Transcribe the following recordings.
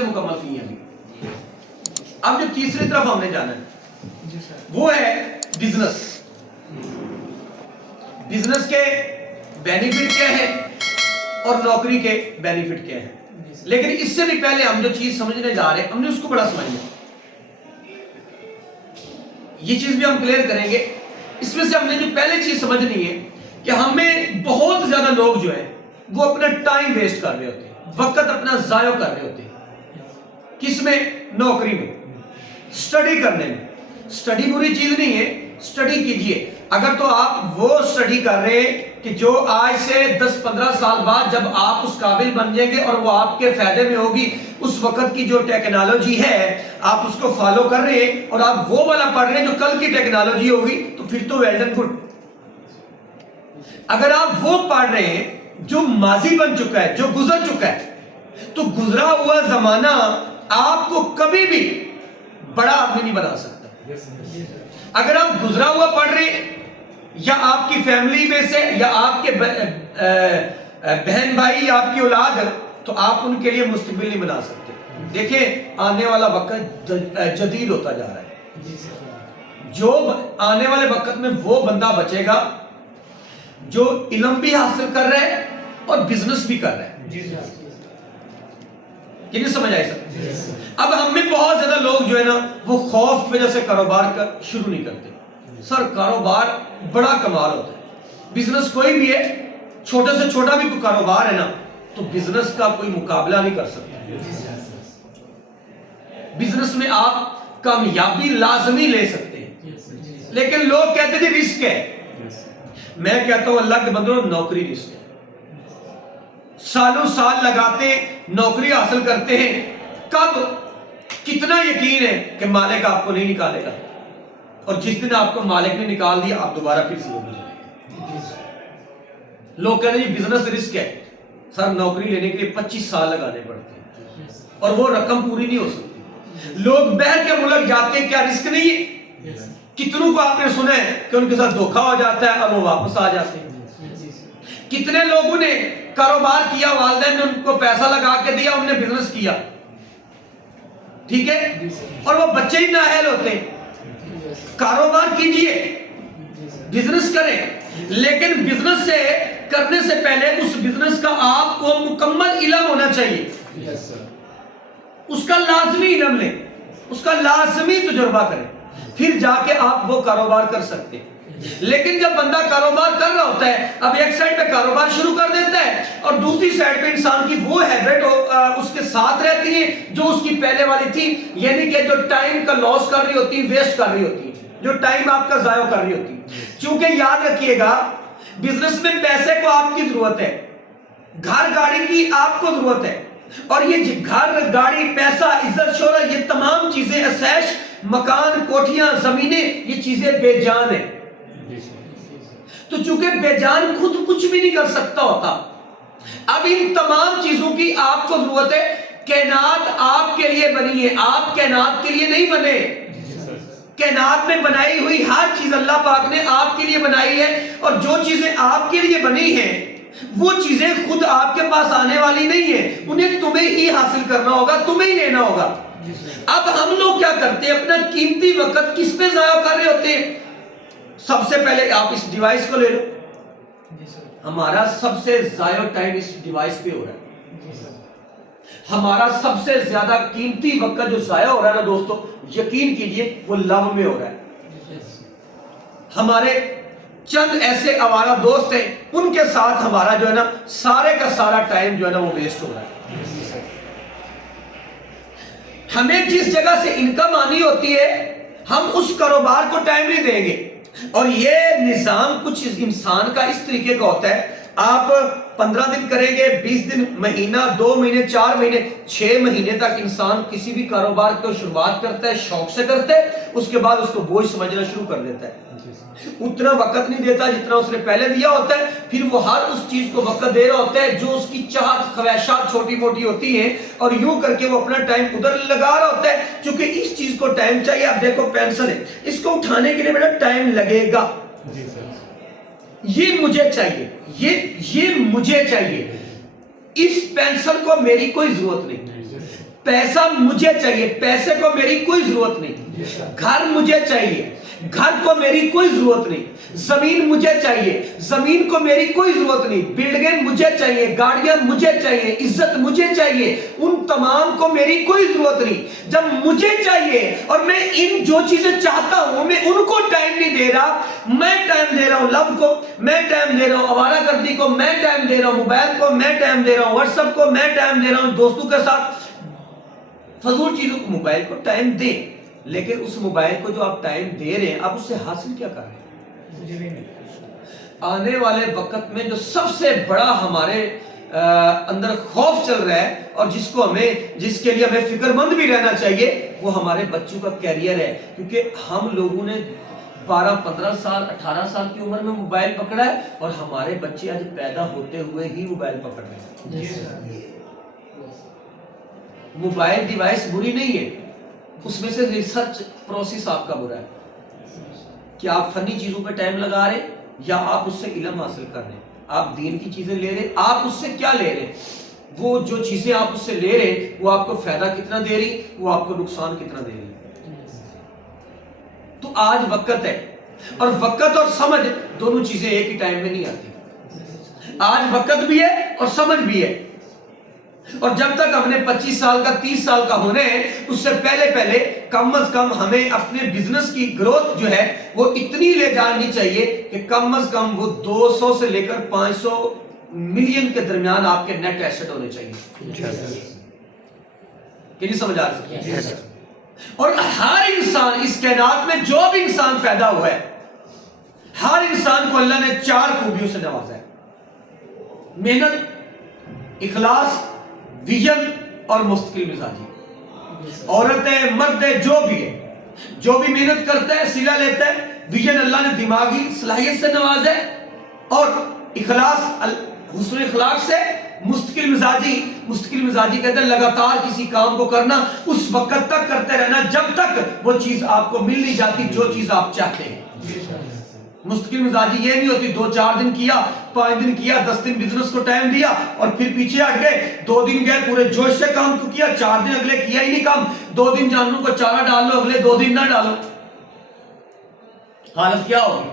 مکمل کی ہیں ابھی. اب جو تیسری طرف ہم نے جانا ہے وہ ہے بزنس. بزنس کے بینیفٹ کیا ہے اور نوکری کے بینیفٹ کیا ہے. لیکن اس سے بھی پہلے ہم جو چیز سمجھنے جا رہے ہیں ہم نے اس کو بڑا سمجھنا. یہ چیز بھی ہم کلیئر کریں گے. اس میں سے ہم نے جو پہلے چیز سمجھنی ہے کہ ہمیں بہت زیادہ لوگ جو ہیں وہ اپنا ٹائم ویسٹ کر رہے ہوتے ہیں, وقت اپنا ضائع کر رہے ہوتے ہیں. کس میں؟ نوکری میں, سٹڈی کرنے میں. سٹڈی بری چیز نہیں ہے, سٹڈی کیجئے. اگر تو آپ وہ سٹڈی کر رہے ہیں کہ جو آج سے 10-15 سال بعد جب آپ اس قابل بن جائیں گے اور وہ آپ کے فائدے میں ہوگی, اس وقت کی جو ٹیکنالوجی ہے آپ اس کو فالو کر رہے ہیں اور آپ وہ والا پڑھ رہے ہیں جو کل کی ٹیکنالوجی ہوگی, تو پھر تو ویل ڈن گڈ. اگر آپ وہ پڑھ رہے ہیں جو ماضی بن چکا ہے, جو گزر چکا ہے, تو گزرا ہوا زمانہ آپ کو کبھی بھی بڑا آدمی نہیں بنا سکتا. اگر آپ گزرا ہوا پڑھ رہے ہیں یا آپ کی فیملی میں سے یا آپ کے بہن بھائی یا آپ کی اولاد ہے, تو آپ ان کے لیے مستقبل نہیں بنا سکتے. دیکھیں آنے والا وقت جدید ہوتا جا رہا ہے. جو آنے والے وقت میں وہ بندہ بچے گا جو علم بھی حاصل کر رہا ہے اور بزنس بھی کر رہا ہے. کہ نہیں سمجھ آئی سر؟ اب ہم میں بہت زیادہ لوگ جو ہے نا وہ خوف کی وجہ سے کاروبار کا شروع نہیں کرتے. سر کاروبار بڑا کمال ہوتا ہے. بزنس کوئی بھی ہے, چھوٹے سے چھوٹا بھی کوئی کاروبار ہے نا, تو بزنس کا کوئی مقابلہ نہیں کر سکتا. بزنس میں آپ کامیابی لازمی لے سکتے ہیں, لیکن لوگ کہتے ہیں رسک ہے. میں کہتا ہوں اللہ کے بندوں, نوکری رسک ہے. سالوں سال لگاتے نوکری حاصل کرتے ہیں, کب کتنا یقین ہے کہ مالک آپ کو نہیں نکالے گا, اور جس دن آپ کو مالک نے نکال دیا آپ دوبارہ پھر سے ہو جائیں. لوگ کہتے ہیں بزنس رسک ہے. سر نوکری لینے کے لیے 25 سال لگانے پڑتے ہیں اور وہ رقم پوری نہیں ہو سکتی. لوگ باہر کے ملک جاتے ہیں, کیا رسک نہیں ہے؟ کتنوں کو آپ نے سنا ہے کہ ان کے ساتھ دھوکا ہو جاتا ہے اور وہ واپس آ جاتے ہیں. کتنے لوگوں نے کاروبار کیا, والدین نے ان کو پیسہ لگا کے دیا, انہوں نے بزنس کیا, ٹھیک ہے, اور وہ بچے ہی نااہل ہوتے ہیں. کاروبار کیجئے, بزنس کریں, لیکن بزنس سے کرنے سے پہلے اس بزنس کا آپ کو مکمل علم ہونا چاہیے. اس کا لازمی علم لیں, اس کا لازمی تجربہ کریں, پھر جا کے آپ وہ کاروبار کر سکتے ہیں. لیکن جب بندہ کاروبار کر رہا ہوتا ہے, اب ایک سائڈ پہ کاروبار شروع کر دیتا ہے اور دوسری سائڈ پہ انسان کی وہ ہیبٹ اس کے ساتھ رہتی ہے جو اس کی پہلے والی تھی, یعنی کہ جو ٹائم کا لاس کر رہی ہوتی, ویسٹ کر رہی ہوتی, جو ٹائم آپ کا ضائع کر رہی ہوتی. چونکہ یاد رکھیے گا بزنس میں پیسے کو آپ کی ضرورت ہے, گھر گاڑی کی آپ کو ضرورت ہے, اور یہ گھر گاڑی پیسہ عزت شہرت یہ تمام چیزیں, اسیش مکان کوٹھیاں زمینیں, یہ چیزیں بے جان ہیں. تو چونکہ بے جان خود کچھ بھی نہیں کر سکتا ہوتا, اب ان تمام چیزوں کی آپ کو ضرورت ہے. کائنات آپ کے لیے بنی ہے, آپ کائنات کے لیے نہیں بنے. کائنات میں بنائی ہوئی ہر چیز اللہ پاک نے آپ کے لیے بنائی ہے, اور جو چیزیں آپ کے لیے بنی ہیں وہ چیزیں خود آپ کے پاس آنے والی نہیں ہیں, انہیں تمہیں ہی حاصل کرنا ہوگا, تمہیں ہی لینا ہوگا. اب ہم لوگ کیا کرتے ہیں, اپنا قیمتی وقت کس پہ ضائع کر رہے ہوتے ہیں؟ سب سے پہلے آپ اس ڈیوائس کو لے لو, ہمارا سب سے ضائع ٹائم اس ڈیوائس پہ ہو رہا ہے. ہمارا سب سے زیادہ قیمتی وقت جو ضائع ہو رہا ہے نا دوستو, یقین کیجئے وہ لو میں ہو رہا ہے. ہمارے چند ایسے آوارہ دوست ہیں, ان کے ساتھ ہمارا جو ہے نا سارے کا سارا ٹائم جو ہے نا وہ ویسٹ ہو رہا ہے. ہمیں جس جگہ سے انکم آنی ہوتی ہے ہم اس کاروبار کو ٹائم نہیں دیں گے, اور یہ نظام کچھ انسان کا اس طریقے کا ہوتا ہے, آپ 15 دن کریں گے, 20 دن, مہینہ, 2 مہینے, 4 مہینے, 6 مہینے تک انسان کسی بھی کاروبار کو شروعات کرتا ہے, شوق سے کرتا ہے, اس کے بعد اس کو بوجھ سمجھنا شروع کر دیتا ہے. اتنا وقت نہیں دیتا جتنا اس نے پہلے دیا ہوتا ہے, پھر وہ ہر اس چیز کو وقت دے رہا ہوتا ہے جو اس کی چاہت خواہشات چھوٹی موٹی ہوتی ہیں, اور یوں کر کے وہ اپنا ٹائم ادھر لگا رہا ہوتا ہے. چونکہ اس چیز کو ٹائم چاہیے. اب دیکھو پینسل ہے, اس کو اٹھانے کے لیے میرا ٹائم لگے گا, یہ مجھے چاہیے, یہ مجھے چاہیے. اس پینسل کو میری کوئی ضرورت نہیں, پیسہ مجھے چاہیے، پیسے کو میری کوئی ضرورت نہیں، گھر مجھے چاہیے، گھر کو میری کوئی ضرورت نہیں، زمین مجھے چاہیے، زمین کو میری کوئی ضرورت نہیں، بلڈنگیں مجھے چاہیے، گاڑیاں مجھے چاہیے، عزت مجھے چاہیے، ان تمام کو میری کوئی ضرورت نہیں۔ جب مجھے چاہیے اور میں ان جو چیزیں چاہتا ہوں میں ان کو ٹائم نہیں دے رہا، میں ٹائم دے رہا ہوں لو کو، میں ٹائم دے رہا ہوں آوارہ گردی کو، میں ٹائم دے رہا ہوں موبائل کو، میں ٹائم دے رہا ہوں واٹس ایپ کو، میں ٹائم دے رہا ہوں دوستوں کے ساتھ، فضول چیزوں کو، موبائل کو ٹائم دیں، لیکن اس موبائل کو جو آپ ٹائم دے رہے ہیں آپ اس سے حاصل کیا کر رہے ہیں؟ آنے والے وقت میں جو سب سے بڑا ہمارے اندر خوف چل رہا ہے اور جس کے لیے ہمیں فکر مند بھی رہنا چاہیے، وہ ہمارے بچوں کا کیریئر ہے، کیونکہ ہم لوگوں نے 12 15 سال 18 سال کی عمر میں موبائل پکڑا ہے اور ہمارے بچے آج پیدا ہوتے ہوئے ہی موبائل پکڑ رہے ہیں۔ موبائل ڈیوائس بری نہیں ہے، اس میں سے ریسرچ پروسیس آپ کا برا ہے کہ آپ فنی چیزوں پہ ٹائم لگا رہے یا آپ اس سے علم حاصل کر رہے ہیں، آپ دین کی چیزیں لے رہے، آپ اس سے کیا لے رہے، وہ جو چیزیں آپ اس سے لے رہے وہ آپ کو فائدہ کتنا دے رہی، وہ آپ کو نقصان کتنا دے رہی۔ تو آج وقت ہے، اور وقت اور سمجھ دونوں چیزیں ایک ہی ٹائم میں نہیں آتی۔ آج وقت بھی ہے اور سمجھ بھی ہے، اور جب تک ہم نے 25 سال کا 30 سال کا ہونے ہیں اس سے پہلے کم از کم ہمیں اپنے بزنس کی گروتھ جو ہے وہ اتنی لے جانی چاہیے کہ کم از کم وہ 200 سے لے کر 500 ملین کے درمیان آپ کے نیٹ ایسٹ ہونے چاہیے۔ کہ نہیں سمجھ آ رہی؟ اور ہر انسان اس کائنات میں جو بھی انسان پیدا ہوا ہے، ہر انسان کو اللہ نے 4 خوبیوں سے نوازا ہے: محنت، اخلاص، ویژن اور مستقل مزاجی۔ عورت ہے، مرد ہے، جو بھی محنت کرتا ہے، سلا لیتا ہے، ویژن اللہ نے دماغی صلاحیت سے نوازا ہے، اور اخلاص حسن اخلاق سے، مستقل مزاجی کے اندر لگاتار کسی کام کو کرنا، اس وقت تک کرتے رہنا جب تک وہ چیز آپ کو مل نہیں جاتی جو چیز آپ چاہتے ہیں۔ مستقل مزاجی یہ نہیں ہوتی 2-4 دن کیا، 5 دن کیا، 10 دن بزنس کو ٹائم دیا اور پھر پیچھے ہٹ گئے، 2 دن گئے پورے جوش سے کام کو کیا، 4 دن اگلے کیا ہی نہیں کام، 2 دن جانوروں کو چارہ ڈال لو، اگلے 2 دن نہ ڈالو، حالت کیا ہوگی؟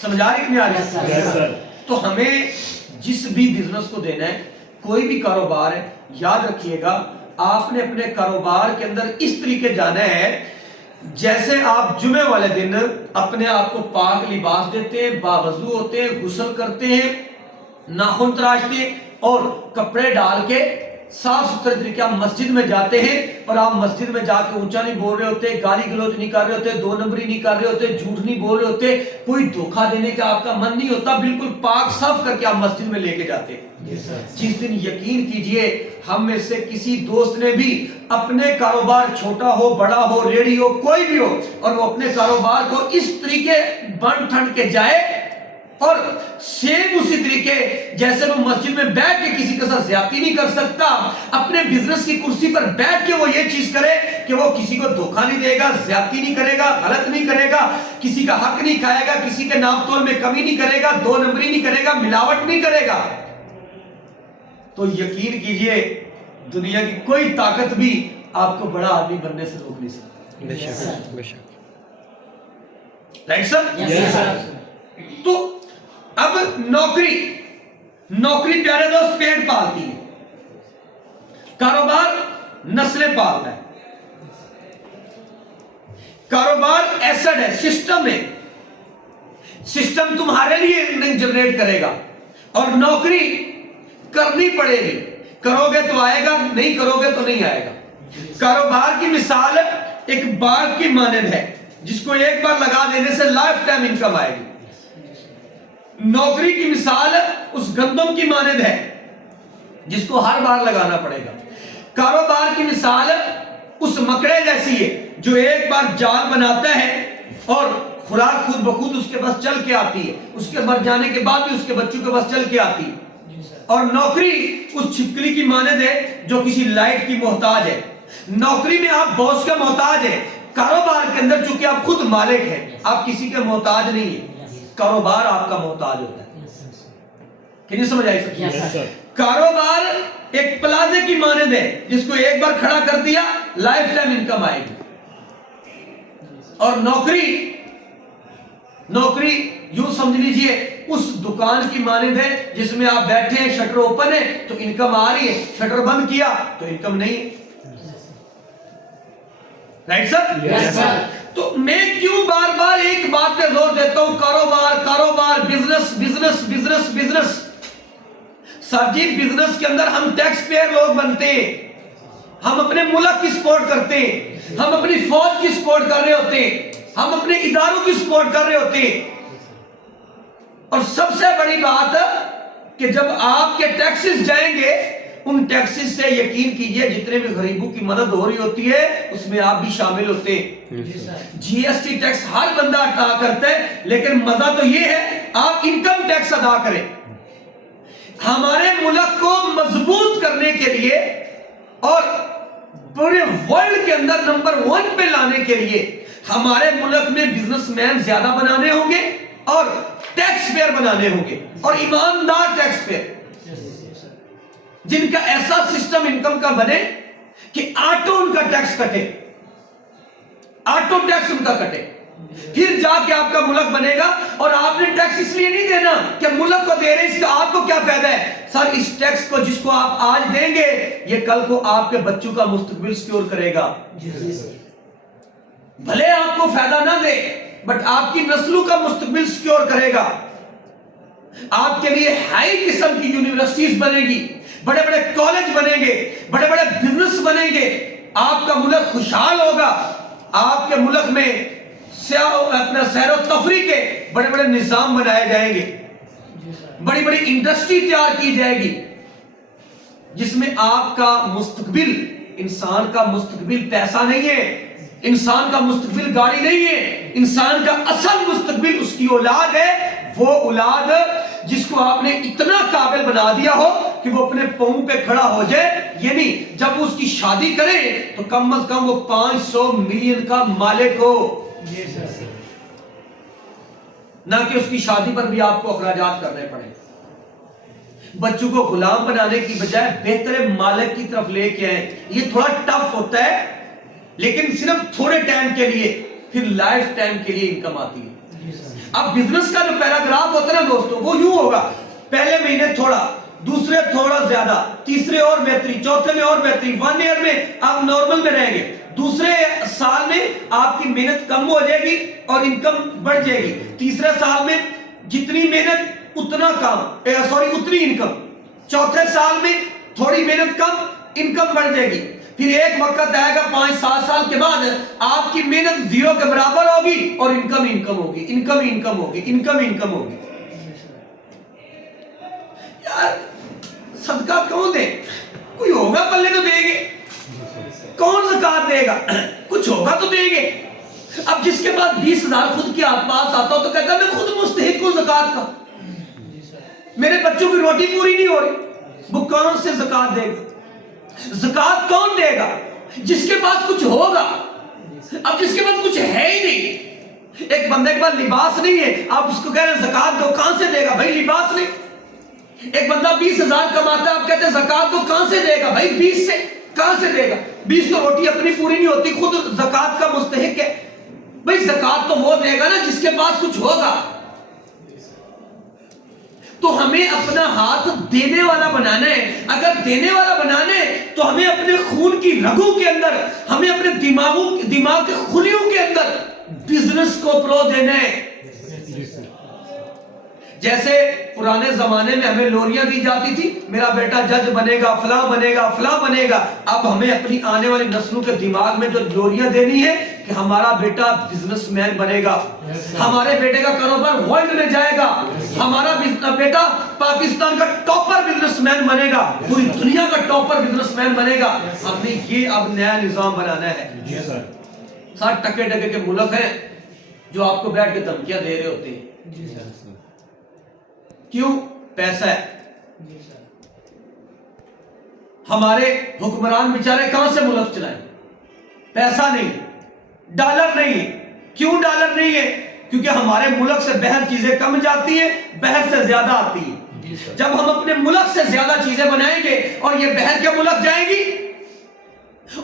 سمجھا رہی کہ نہیں آ رہی؟ تو ہمیں جس بھی بزنس کو دینا ہے، کوئی بھی کاروبار ہے، یاد رکھیے گا آپ نے اپنے کاروبار کے اندر اس طریقے جانا ہے جیسے آپ جمعے والے دن اپنے آپ کو پاک لباس دیتے ہیں، باوضو ہوتے ہیں، غسل کرتے ہیں، ناخن تراشتے ہیں اور کپڑے ڈال کے صاف ستھرے طریقے آپ مسجد میں جاتے ہیں، اور آپ مسجد میں جا کے اونچا نہیں بول رہے ہوتے، گالی گلوچ نہیں کر رہے ہوتے، 2 نمبری نہیں کر رہے ہوتے، جھوٹ نہیں بول رہے ہوتے، کوئی دھوکہ دینے کا آپ کا من نہیں ہوتا، بالکل پاک صاف کر کے آپ مسجد میں لے کے جاتے ہیں۔ جس دن یقین کیجئے ہم میں سے کسی دوست نے بھی اپنے کاروبار چھوٹا ہو بڑا ہو ریڑھی ہو کوئی بھی ہو، اور وہ اپنے کاروبار کو اس طریقے بن ٹھنڈ کے جائے اور سیم اسی طریقے جیسے وہ مسجد میں بیٹھ کے کسی کے ساتھ زیادتی نہیں کر سکتا، اپنے بزنس کی کرسی پر بیٹھ کے وہ یہ چیز کرے کہ وہ کسی کو دھوکہ نہیں دے گا، زیادتی نہیں کرے گا، غلط نہیں کرے گا، کسی کا حق نہیں کھائے گا، کسی کے نام تول میں کمی نہیں کرے گا، 2 نمبری نہیں کرے گا، ملاوٹ نہیں کرے گا، تو یقین کیجئے دنیا کی کوئی طاقت بھی آپ کو بڑا آدمی بننے سے روک نہیں سکتی۔ بے شک بے شک۔ Right sir? تو اب نوکری پیارے دوست پیٹ پالتی ہے، کاروبار نسلیں پالتا ہے، کاروبار ایسڈ ہے، سسٹم ہے، سسٹم تمہارے لیے نہیں جنریٹ کرے گا، اور نوکری کرنی پڑے گی، کرو گے تو آئے گا، نہیں کرو گے تو نہیں آئے گا۔ کاروبار کی مثال ایک باغ کی مانند ہے جس کو ایک بار لگا دینے سے لائف ٹائم انکم آئے گی۔ نوکری کی مثال اس گندم کی مانند ہے جس کو ہر بار لگانا پڑے گا۔ کاروبار کی مثال اس مکڑے جیسی ہے جو ایک بار جال بناتا ہے اور خوراک خود بخود اس کے بس چل کے آتی ہے، اس کے مر جانے کے بعد بھی اس کے بچوں کے بس چل کے آتی ہے۔ اور نوکری اس چھپکلی کی مانند ہے جو کسی لائٹ کی محتاج ہے۔ نوکری میں آپ باس کا محتاج ہیں، کاروبار کے اندر چونکہ آپ خود مالک ہیں، آپ کسی کے محتاج نہیں ہیں، کاروبار آپ کا محتاج ہوتا ہے۔ کہ نہیں سمجھ آئی سکتی؟ کاروبار ایک پلازے کی مانند ہے جس کو ایک بار کھڑا کر دیا لائف ٹائم انکم آئے گی. اور نوکری یوں سمجھ لیجئے اس دکان کی مانند ہے جس میں آپ بیٹھے ہیں, شٹر اوپن ہے تو انکم آ رہی ہے, شٹر بند کیا تو انکم نہیں ہے. Right sir? Yes sir. تو میں کیوں بار بار ایک بات پہ زور دیتا ہوں, کاروبار, بزنس. سر جی بزنس کے اندر ہم ٹیکس پیئر لوگ بنتے ہیں, ہم اپنے ملک کی سپورٹ کرتے ہیں, ہم اپنی فوج کی سپورٹ کر رہے ہوتے ہیں, ہم اپنے اداروں کی سپورٹ کر رہے ہوتے ہیں. اور سب سے بڑی بات کہ جب آپ کے ٹیکسز جائیں گے, ان ٹیکسز سے یقین کیجئے جتنے بھی غریبوں کی مدد ہو رہی ہوتی ہے اس میں آپ بھی شامل ہوتے ہیں. جی ایس ٹی ٹیکس ہر بندہ ادا کرتا ہے, لیکن مزہ تو یہ ہے آپ انکم ٹیکس ادا کریں. ہمارے ملک کو مضبوط کرنے کے لیے اور پورے ورلڈ کے اندر نمبر 1 پہ لانے کے لیے ہمارے ملک میں بزنس مین زیادہ بنانے ہوں گے اور ٹیکس پیئر بنانے ہوں گے, اور ایماندار ٹیکس پیئر جن کا ایسا سسٹم انکم کا بنے کہ آٹو ان کا ٹیکس کٹے, آٹو ٹیکس ان کا کٹے, پھر جا کے آپ کا ملک بنے گا. اور آپ نے ٹیکس اس لیے نہیں دینا کہ ملک کو دے رہے, اس کا آپ کو کیا فائدہ ہے؟ سر اس ٹیکس کو جس کو آپ آج دیں گے یہ کل کو آپ کے بچوں کا مستقبل سکیور کرے گا. بھلے آپ کو فائدہ نہ دے بٹ آپ کی نسلوں کا مستقبل سکیور کرے گا. آپ کے لیے ہائی قسم کی یونیورسٹیز بنے گی, بڑے بڑے کالج بنیں گے, بڑے بڑے بزنس بنیں گے, آپ کا ملک خوشحال ہوگا. آپ کے ملک میں اپنا سیر و تفریح کے بڑے بڑے نظام بنائے جائیں گے, بڑی بڑی انڈسٹری تیار کی جائے گی جس میں آپ کا مستقبل, انسان کا مستقبل پیسہ نہیں ہے, انسان کا مستقبل گاڑی نہیں ہے, انسان کا اصل مستقبل اس کی اولاد ہے. وہ اولاد جس کو آپ نے اتنا قابل بنا دیا ہو کہ وہ اپنے پاؤں پہ کھڑا ہو جائے, یعنی جب اس کی شادی کرے تو کم از کم وہ 500 ملین کا مالک ہو, نہ کہ اس کی شادی پر بھی آپ کو اخراجات کرنے پڑے. بچوں کو غلام بنانے کی بجائے بہتر مالک کی طرف لے کے آئیں. یہ تھوڑا ٹف ہوتا ہے لیکن صرف تھوڑے ٹائم کے لیے, پھر لائف ٹائم کے لیے انکم آتی ہے. اب بزنس کا جو پیراگراف ہوتا ہے نا دوستو, وہ یوں ہوگا, پہلے مہینے تھوڑا, دوسرے تھوڑا زیادہ, تیسرے اور بہتری, چوتھے میں اور بہتری, 1 ایئر میں آپ نارمل میں رہیں گے, دوسرے سال میں آپ کی محنت کم ہو جائے گی اور انکم بڑھ جائے گی, تیسرے سال میں جتنی محنت اتنا کام, اتنی انکم, چوتھے سال میں تھوڑی محنت کم, انکم بڑھ جائے گی. پھر ایک وقت آئے گا 5-7 سال کے بعد آپ کی محنت 0 کے برابر ہوگی اور انکم ہوگی. یار صدقہ کون دے, کوئی ہوگا پلے تو دے گے, کون زکات دے گا, کچھ ہوگا تو دے گے. اب جس کے پاس 20,000 خود کے پاس آتا ہو تو کہتا ہے میں خود مستحق ہوں زکات کا, میرے بچوں کی روٹی پوری نہیں ہو رہی, وہ کون سے زکات دے گا؟ زکات کون دے گا؟ جس کے پاس کچھ ہوگا. اب جس کے پاس کچھ ہے ہی نہیں, ایک بندے کے پاس لباس نہیں ہے, آپ اس کو کہہ رہے ہیں زکات دو, کہاں سے دے گا بھائی؟ لباس نہیں. ایک بندہ 20,000 کماتا ہے, آپ کہتے ہیں زکات دو, کہاں سے دے گا بھائی؟ 20 سے کہاں سے دے گا؟ 20 تو روٹی اپنی پوری نہیں ہوتی, خود زکات کا مستحق ہے بھائی. زکات تو وہ دے گا نا جس کے پاس کچھ ہوگا. تو ہمیں اپنا ہاتھ دینے والا بنانا ہے. اگر دینے والا بنانا ہے تو ہمیں اپنے خون کی رگوں کے اندر, ہمیں اپنے دماغ کے خلیوں کے اندر بزنس کو پرو دینا ہے. جیسے پرانے زمانے میں ہمیں لوریاں دی جاتی تھی, میرا بیٹا جج بنے گا, فلاں بنے گا, فلاں بنے گا. اب ہمیں اپنی آنے والی نسلوں کے دماغ میں جو لوریاں دینی ہے کہ ہمارا بیٹا بزنس مین بنے گا, ہمارے بیٹے کا کاروبار ورلڈ میں جائے گا, ہمارا بیٹا پاکستان کا ٹاپر بزنس مین بنے گا, پوری دنیا کا ٹاپر بزنس مین بنے گا. ہم نے یہ اب نیا نظام بنانا ہے. ساتھ ٹکے ٹکے کے ملک ہیں جو آپ کو بیٹھ کے دھمکیاں دے رہے ہوتے ہیں. کیوں؟ پیسہ ہے. ہمارے حکمران بیچارے کہاں سے ملک چلائیں؟ پیسہ نہیں, ڈالر نہیں ہے. کیوں ڈالر نہیں ہے؟ کیونکہ ہمارے ملک سے باہر چیزیں کم جاتی ہیں, باہر سے زیادہ آتی ہیں. جب ہم اپنے ملک سے زیادہ چیزیں بنائیں گے اور یہ باہر کے ملک جائیں گی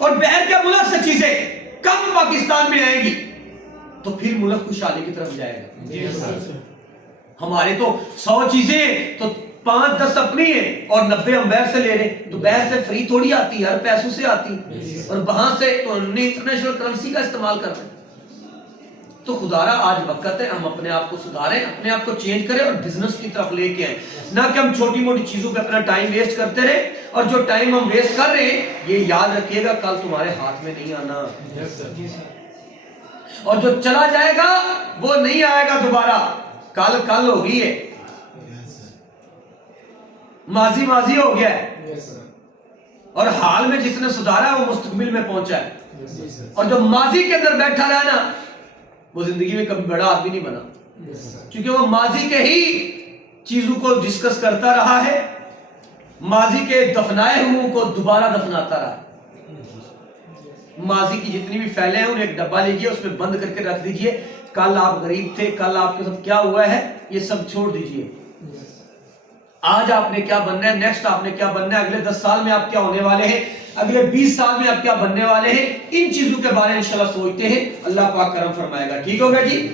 اور باہر کے ملک سے چیزیں کم پاکستان میں آئیں گی تو پھر ملک خوشحالی کی طرف جائے گا. ہمارے تو 100 چیزیں تو 5-10 اپنی ہیں اور 90 ہم باہر سے لے رہے ہیں. تو باہر سے فری تھوڑی آتی ہے, ہر پیسوں سے آتی, اور وہاں سے تو ہم نے انٹرنیشنل کرنسی کا استعمال کر رہے ہیں. تو خدارا آج وقت ہے ہم اپنے آپ کو سدھاریں, اپنے آپ کو چینج کریں اور بزنس کی طرف لے کے آئیں, نہ کہ ہم چھوٹی موٹی چیزوں پہ اپنا ٹائم ویسٹ کرتے رہے. اور جو ٹائم ہم ویسٹ کر رہے ہیں یہ یاد رکھیے گا کل تمہارے ہاتھ میں نہیں آنا, اور جو چلا جائے گا وہ نہیں آئے گا دوبارہ. کل ہو گئی ہے, ماضی ہو گیا ہے, اور حال میں جس نے سدھارا ہے وہ مستقبل میں پہنچا ہے. اور جو ماضی کے اندر بیٹھا رہا نا وہ زندگی میں کبھی بڑا آدمی نہیں بنا, کیونکہ وہ ماضی کے ہی چیزوں کو ڈسکس کرتا رہا ہے, ماضی کے دفنائے ہوئے کو دوبارہ دفناتا رہا. ماضی کی جتنی بھی فیلیں ہیں انہیں ایک ڈبہ لیجئے, اس میں بند کر کے رکھ دیجئے. کل آپ غریب تھے, کل آپ کے ساتھ کیا ہوا ہے یہ سب چھوڑ دیجئے. آج آپ نے کیا بننا ہے, نیکسٹ آپ نے کیا بننا ہے, اگلے 10 سال میں آپ کیا ہونے والے ہیں, اگلے 20 سال میں آپ کیا بننے والے ہیں, ان چیزوں کے بارے میں انشاءاللہ سوچتے ہیں. اللہ پاک کرم فرمائے گا. ٹھیک ہوگا جی.